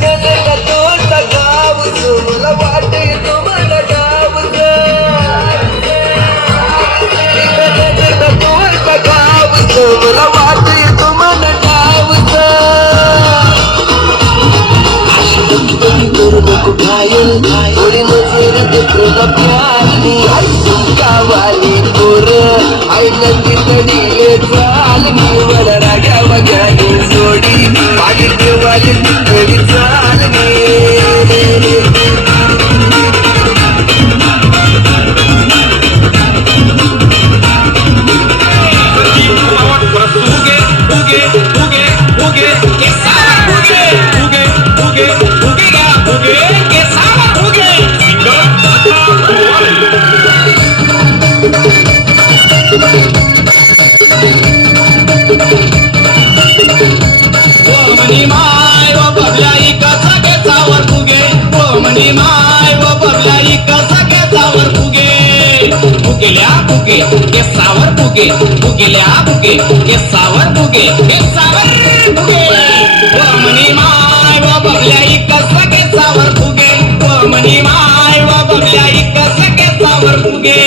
तोचा गावच मला वाटे तुम्हाला गावच तोचा गावच मला वाटे तुम्हाला गावच करू नको घायल थोडी नजर दे तुला प्यारनी आई गावाली पोर आई नंदी तडीले चालनी मला राग्या वग्याने जोडी माझी देवाली तडी चालनी बुगे के सावर बुगे बुगेल्या बुगे के सावर बुगे के सावर बुगे ओ मनी माय वो बबल्या इकस के सावर बुगे ओ मनी माय वो बबल्या इकस के सावर बुगे